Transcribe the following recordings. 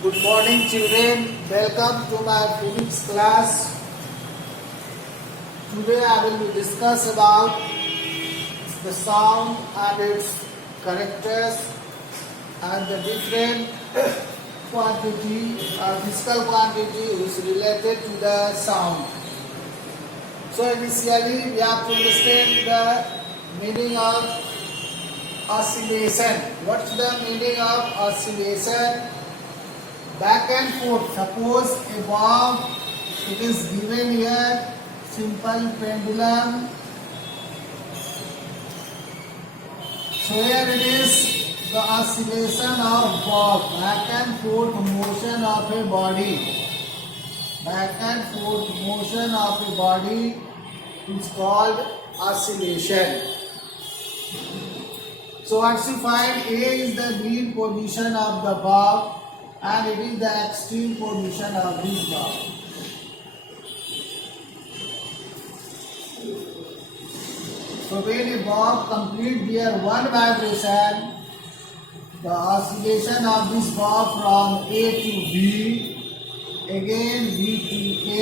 Good morning, children. Welcome to my physics class. Today I will discuss about the sound and its characters and the different quantity physical quantity which is related to the sound. So initially we have to understand the meaning of oscillation. What's the meaning of oscillation? Back and forth. Suppose a bomb, it is given here simple pendulum. So here it is the oscillation of bomb, back and forth motion of a body. Back and forth motion of a body is called oscillation. So once you find A is the mean position of the bob and it is the extreme position of this bob. So when a bob complete their one vibration, the oscillation of this bob from A to B, again B to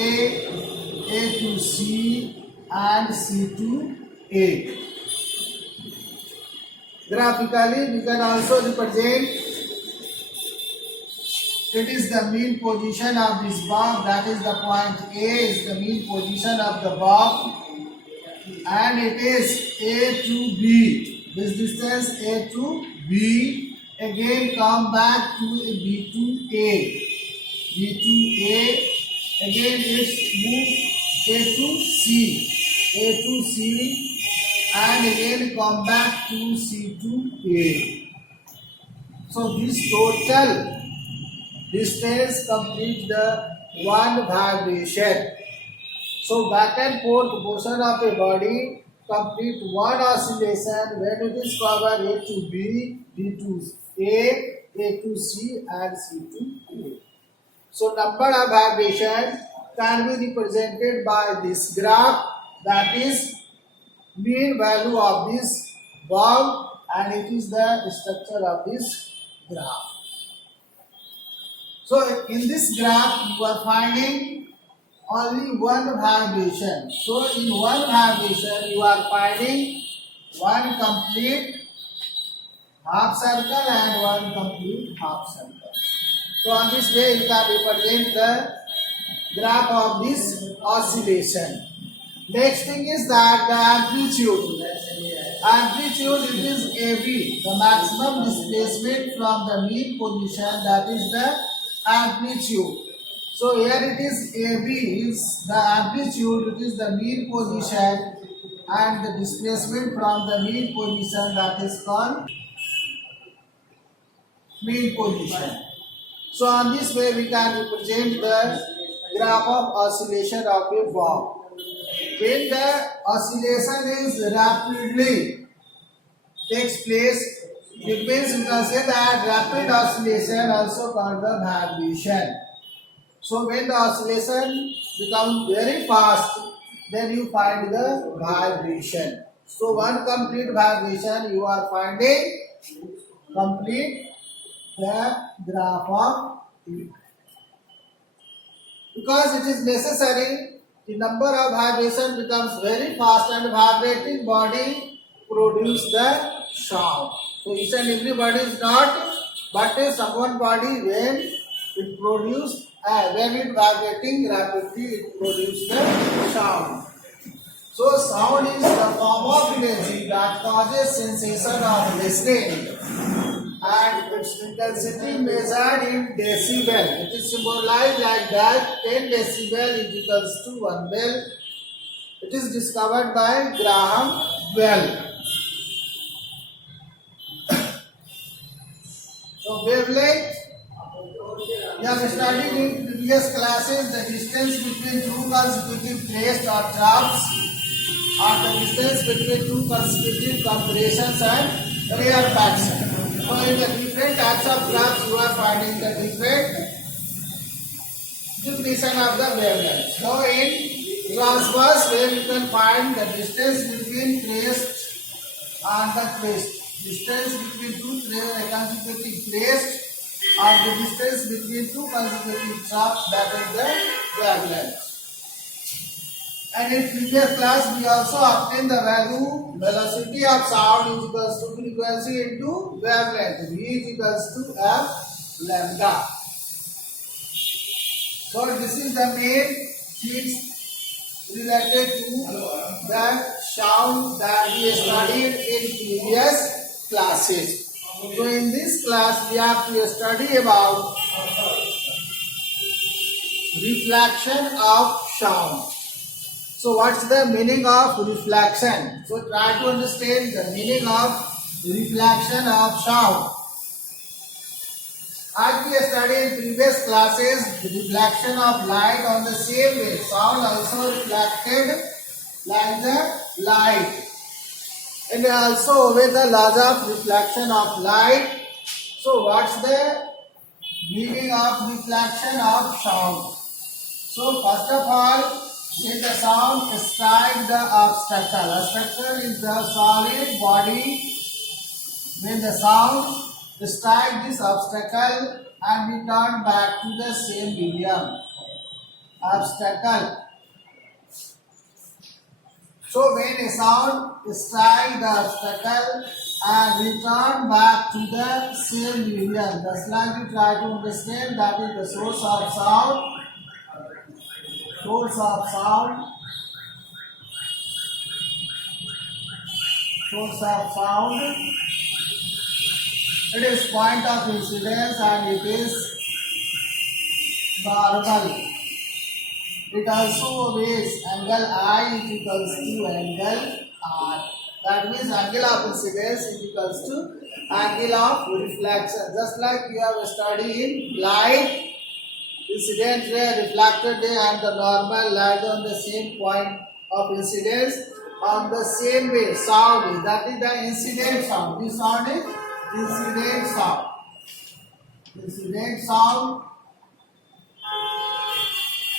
A to C and C to A. Graphically, we can also represent it is the mean position of this bob, that is the point A is the mean position of the bob, and it is A to B. This distance A to B, again come back to B to A. B to A, again it's move A to C. A to C, and again come back to C to A. So this total distance complete the one vibration. So back and forth motion of a body complete one oscillation when it is covered A to B, B to A to C and C to A. So number of vibration can be represented by this graph, that is mean value of this bob, and it is the structure of this graph. So in this graph you are finding only one vibration. So in one vibration you are finding one complete half circle and one complete half circle. So on this way you can represent the graph of this oscillation. Next thing is that the amplitude. Amplitude, it is AB, the maximum displacement from the mean position, that is the amplitude. So here it is AB is the amplitude, it is the mean position, and the displacement from the mean position, that is called mean position. So on this way we can represent the graph of oscillation of a bob. When the oscillation is rapidly takes place, it means you can say that rapid oscillation also called the vibration. So when the oscillation becomes very fast, then you find the vibration. So one complete vibration you are finding complete the graph of it. Because it is necessary, the number of vibration becomes very fast and vibrating body produce the sound. So each and every body is not, but someone body when it produce when it vibrating rapidly it produce the sound. So sound is the form of energy that causes sensation of listening, and its intensity measured in decibel. It is symbolized like that 10 decibel is equals to 1 bell. It is discovered by Graham Bell. So wavelength, we have studied in previous classes the distance between two consecutive crests or troughs, or the distance between two consecutive compressions and rarefaction. So in the different types of graphs you are finding the different definition of the wavelength. So in transverse wave you can find the distance between crest and the crest. Distance between two consecutive crests or the distance between two consecutive drops, that is the wavelength. And in previous class we also obtained the value velocity of sound is equals to frequency into wavelength. V is equals to f lambda. So this is the main things related to the sound that we studied in previous classes. So in this class we have to study about reflection of sound. So what's the meaning of reflection? So try to understand the meaning of reflection of sound. As we studied in previous classes, the reflection of light on the same way. Sound also reflected like the light. And also with the laws of reflection of light. So what's the meaning of reflection of sound? So first of all, when the sound strikes the obstacle. Obstacle is the solid body. When the sound strikes this obstacle and return back to the same medium. Obstacle. So when a sound strikes the obstacle and return back to the same medium. Just like we try to understand, that is the source of sound. Source of sound. Source of sound. It is point of incidence and it is normal. It also obeys angle I is equals to angle R. That means angle of incidence is equals to angle of reflection. Just like you have studied in light, incident ray, reflected ray and the normal light on the same point of incidence. On the same way, sound is, that is the incident sound. This sound is incident sound. Incident sound.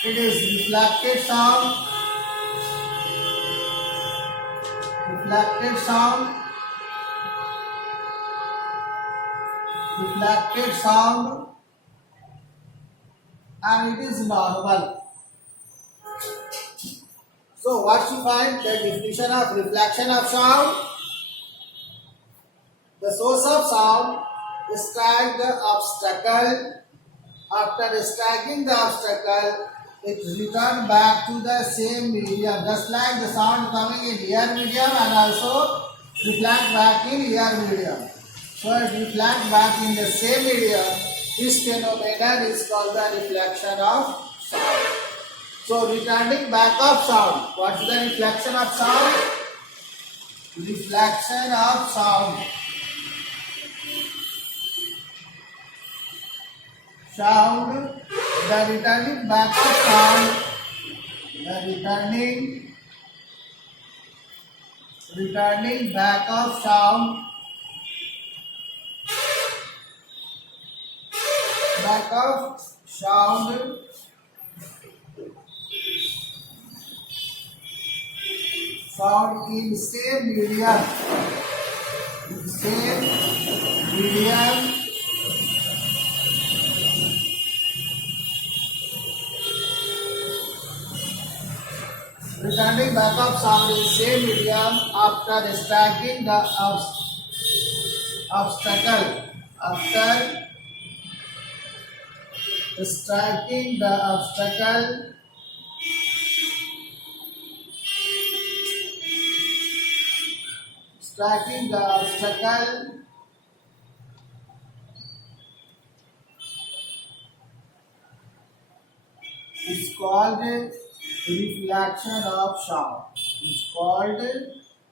It is reflected sound. Reflected sound. Reflected sound. And it is normal. So what you find? The definition of reflection of sound. The source of sound strikes the obstacle. After striking the obstacle, it returns back to the same medium. Just like the sound coming in air medium and also reflect back in air medium. So it reflects back in the same medium. This phenomenon is called the reflection of sound. So returning back of sound. What is the reflection of sound? Reflection of sound. Sound. The returning back of sound. The returning back of sound. Back of sound. Sound in same medium. Same medium. Returning back of sound in same medium after striking the obstacle. After striking the obstacle, striking the obstacle, is called reflection of sound. It's called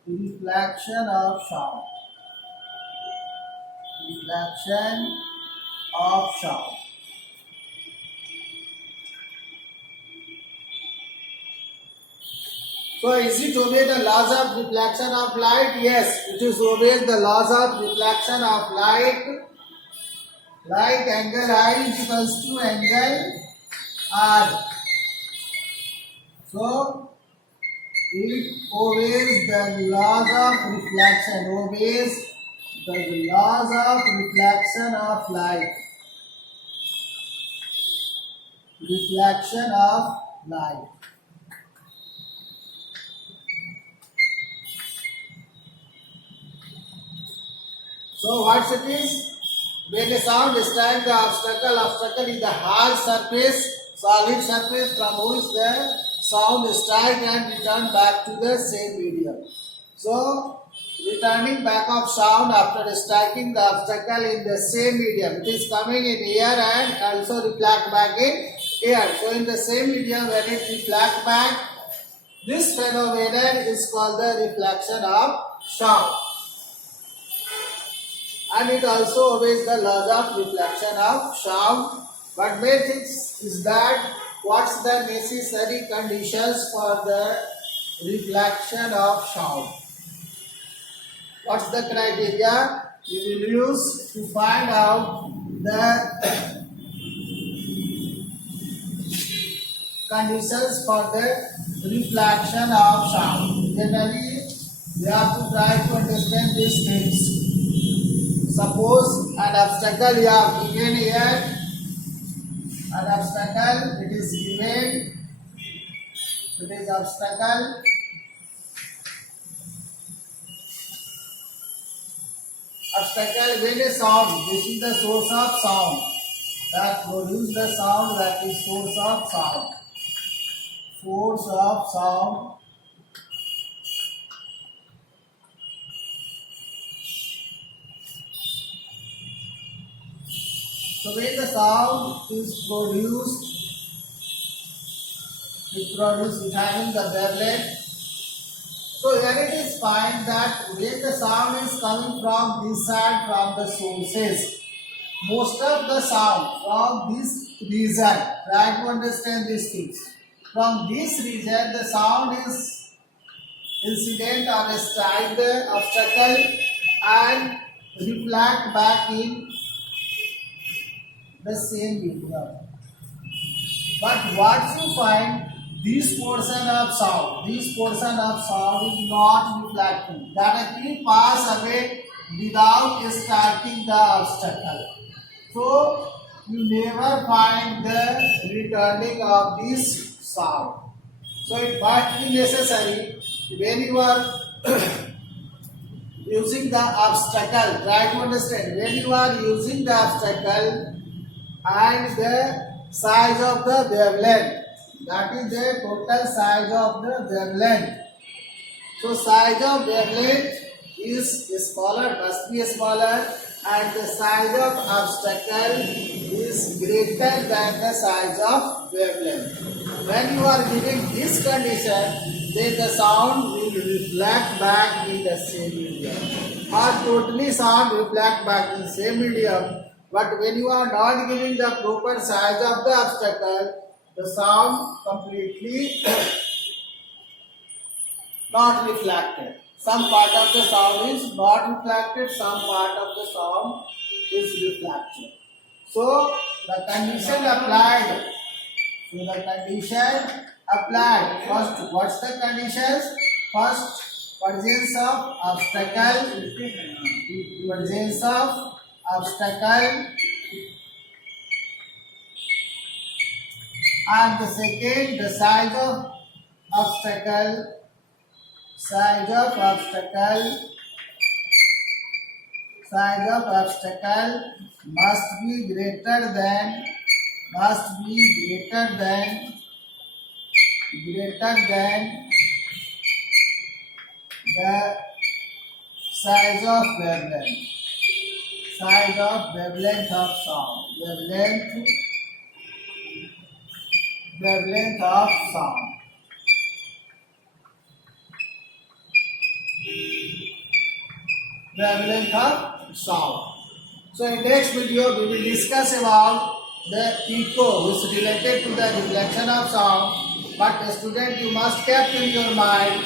reflection of sound. Reflection of sound. So is it obey the laws of reflection of light? Yes, it is obey the laws of reflection of light. Light angle I is equals to angle R. So it obeys the laws of reflection. Obeys the laws of reflection of light. reflection of light. So what it is? When a sound strikes the obstacle is the hard surface, solid surface from which the sound strike and return back to the same medium. So returning back of sound after striking the obstacle in the same medium, it is coming in air and also reflect back in air. So in the same medium, when it reflect back, this phenomenon is called the reflection of sound. And it also obeys the laws of reflection of sound. But main thing is that what's the necessary conditions for the reflection of sound? What's the criteria we will use to find out the conditions for the reflection of sound? Generally, we have to try to understand these things. Suppose an obstacle you have given here, an obstacle, it is given, it is obstacle, when a sound, this is the source of sound, that produces the sound, that is source of sound, source of sound. So when the sound is produced, it having the wavelength. So here it is find that when the sound is coming from this side, from the sources, most of the sound from this region, try to understand these things. From this region, the sound is incident or strike the obstacle and reflect back in the same medium. But what you find, this portion of sound is not reflecting. Directly pass away without striking the obstacle. So you never find the returning of this sound. So it might be necessary when you are using the obstacle. Try to understand, when you are using the obstacle and the size of the wavelength, that is the total size of the wavelength. So size of wavelength is smaller, must be smaller, and the size of obstacle is greater than the size of wavelength. When you are giving this condition, then the sound will reflect back in the same medium, or totally sound reflect back in the same medium. But when you are not giving the proper size of the obstacle, the sound completely not reflected. Some part of the sound is not reflected, some part of the sound is reflected. So the condition applied. First, what's the conditions? First, presence of obstacle. And the second, the size of obstacle must be greater than the size of wavelength of sound. Wavelength of sound. Wavelength of sound. So in next video we will discuss about the echo, which is related to the reflection of sound. But student, you must keep in your mind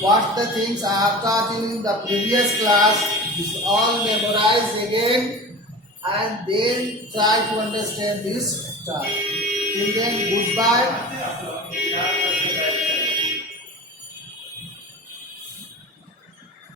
what the things I have taught you in the previous class. Is all memorize again and then try to understand this stuff. Till then, goodbye.